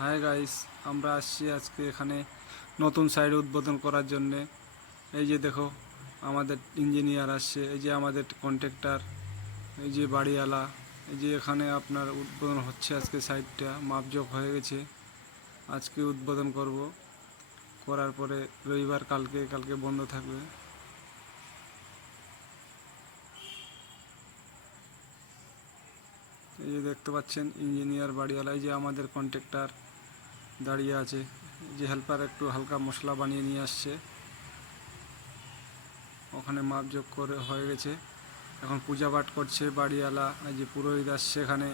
Hi guys, আমরা আসছি আজকে এখানে নতুন সাইড উদ্বোধন করার জন্যে। এই যে দেখো, আমাদের ইঞ্জিনিয়ার আসছে, এই যে আমাদের কন্ট্রাক্টর, এই যে বাড়িওয়ালা। এই যে এখানে আপনার উদ্বোধন হচ্ছে আজকে। সাইডটা মাপজোক হয়ে গেছে, আজকে উদ্বোধন করব। করার পরে রবিবার কালকে বন্ধ থাকবে। এই যে দেখতে পাচ্ছেন ইঞ্জিনিয়ার, বাড়িওয়ালা, এই যে আমাদের কন্ট্রাক্টর দাঁড়িয়ে আছে। এই যে হেল্পার একটু হালকা মশলা বানিয়ে নিয়ে আসছে। ওখানে মাপজোক করে হয়ে গেছে। এখন পূজা পাঠ করছে বাড়িওয়ালা। এই যে পুরোহিত আসছে এখানে।